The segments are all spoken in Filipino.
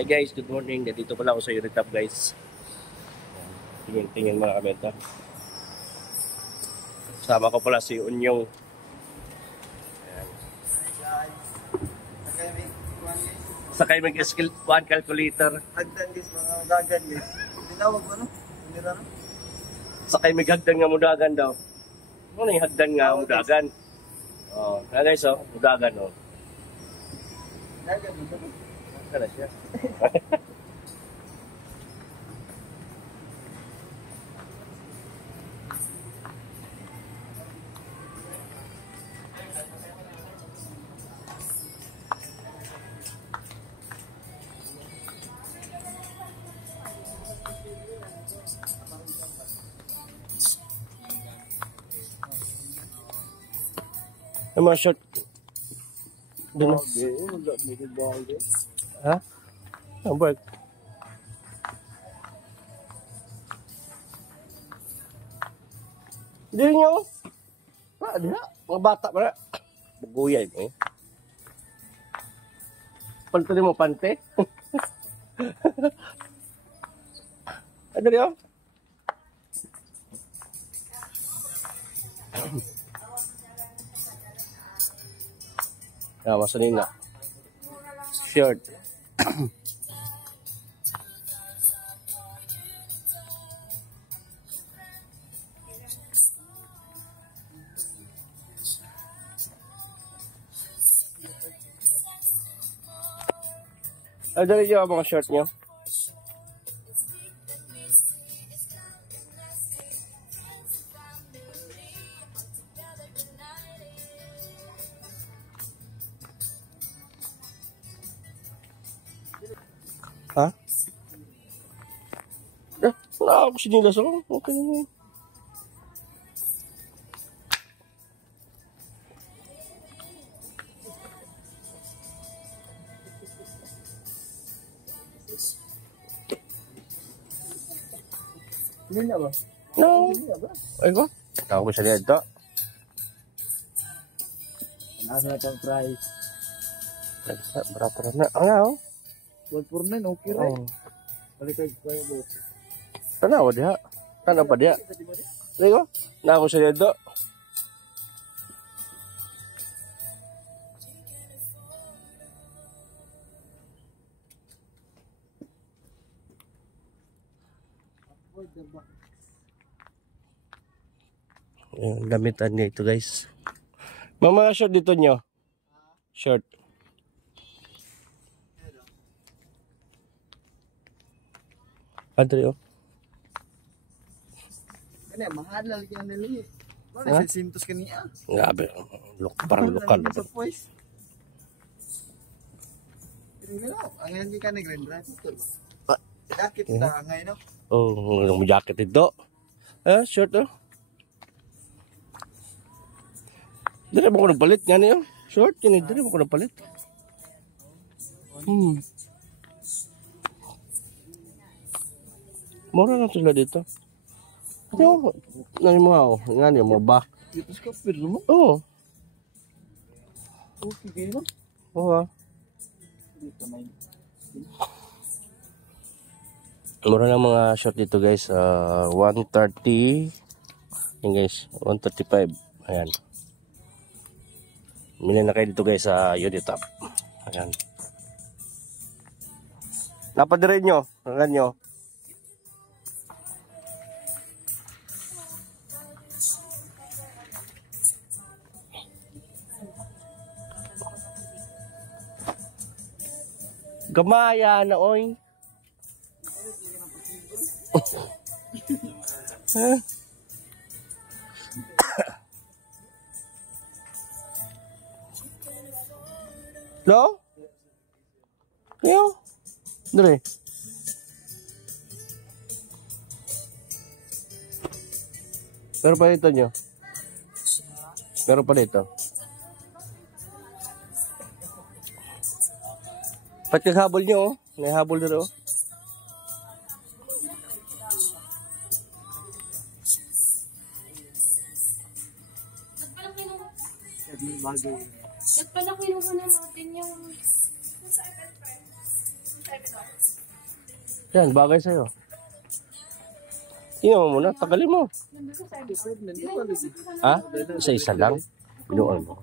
Hi guys, good morning. Dito pala ako sa Uritap guys. Tingin mga kabenta. Sama ko pala si Unyong. Sakay mag-skill 1 calculator. Hagdan guys, mga dagan guys. Tinawag mo no? Tinira no? Sakay maghagdan nga mudagan daw. Ano yung hagdan nga mudagan? Oh, na guys oh, mudagan oh. Dagan mo no? Kala siya. Yung mga short. Doon. Ha? Ang work. Hindi nyo. Di na. Mga bata pa na. Buguyay mo eh. Pante mo pante. Ano rin masanin na. Shirt. Ay, dali nyo ang mga short nyo. Ha? Wala ako sinilas ako. Okay naman. Hindi na ba? No. Ay ko? Tawag ko siya dito. Nasa na itong price. Barato na. Ang nga oh. 149, okay rin. Oh. Baliktad ko kayo po. Tanawa diha. Tanaw pa diha. Ay ko? Na ako siya dito. Yung gamitan niya ito guys. Mga short dito nyo. Short. Andre oh. Kani mahal lagi ang nili. Ha? Ano si Sintos kaniya? Grabe. Parang lokal. Sa voice. Pero ang hindi ka nag-render ito. Jacket na ngayon no. Oh, ang jacket ito. Short oh. Dili mo ko napalit nga niyo. Short yun, dili mo ko napalit. Mura lang sila dito. Ano? Nani mo ako? Nga niyo mo ba? Dito sa kapir mo? Oo. Okay kayo no? Oo. Dito may. Mura lang mga short dito guys. 130. Yan guys. 135. Ayan. Mili na kayo dito guys sa Uritap. Ayan. Napadirin nyo. Alam nyo. Gamaya na oy. Lo? Yo. Dre. Pero pa dito nyo. Pero pa dito. Pati habol nyo oh. May habol dito oh. Bagay. Ba't pala kinuha na natin yung Yan, bagay sa'yo. Tingnan mo muna, tagalin mo. Ha? Isa-isa lang? Binuan mo.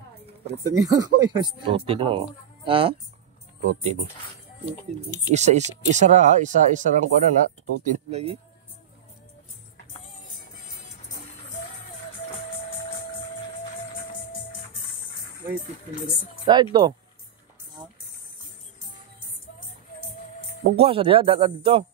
Parito niya ako yun. Protein lang. Ha? Protein. Isa ra ha? Isa lang ko na protein. Lagi? Wait, Dahil to. Magkuha siya diya, data dito.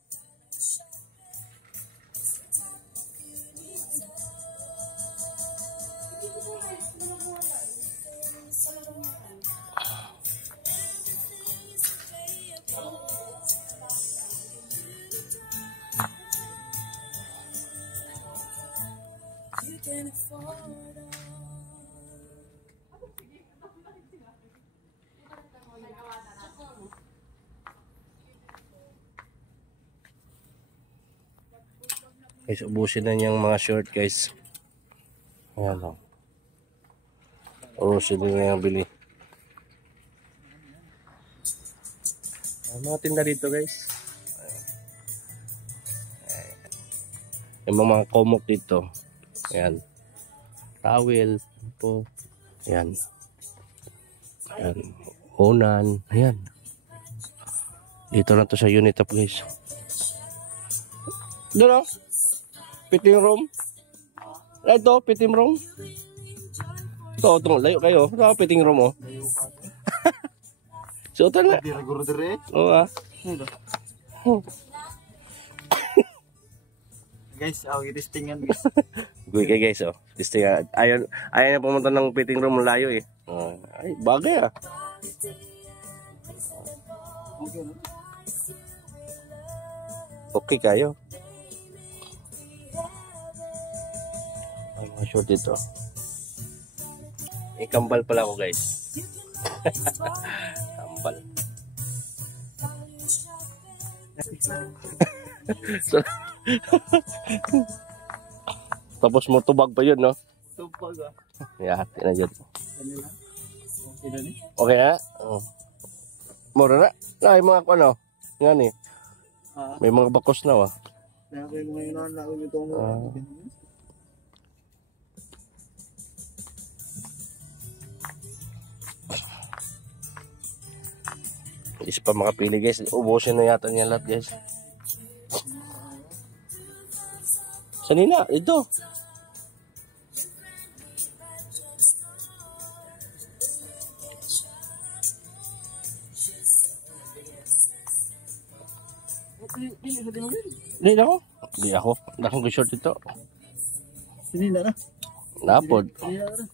Guys, ubusin na niyang mga short guys. Ayan o. Ubusin na yung bili. Mga tinda dito guys. Yung mga komok dito. Ayan. Towel. Po. Ayan. Ayan. Unan. Ayan. Dito na to sa unit up guys. Doon o. Fitting room. Ito, fitting room. Ito, layo kayo. Ito, fitting room o. Suotan na. Dire-dire. Oo ah. Guys, i-testingan guys. Guy kay guys oh. Testingan. Ayaw na pumunta ng fitting room layo eh. Ay, bagay ah. Okay kayo. Ay, mga short dito. May kambal pala ako guys. Kambal. So, tapos mo tubag pa yun, no? Tupag ah. Yeah, hati na dyan. Kanila. Okay na ni. Okay na? Mura na. Ay, mga ano. Nga ni. May mga bakos na, wah. Kaya ko yung mga inan na ulit mo. Is pa makapili guys. Ubusin na yata niya lahat guys. Sanina, ito. Hindi ako. Hindi ako. Nakang short ito. Sini na na. Napod. Sini na na.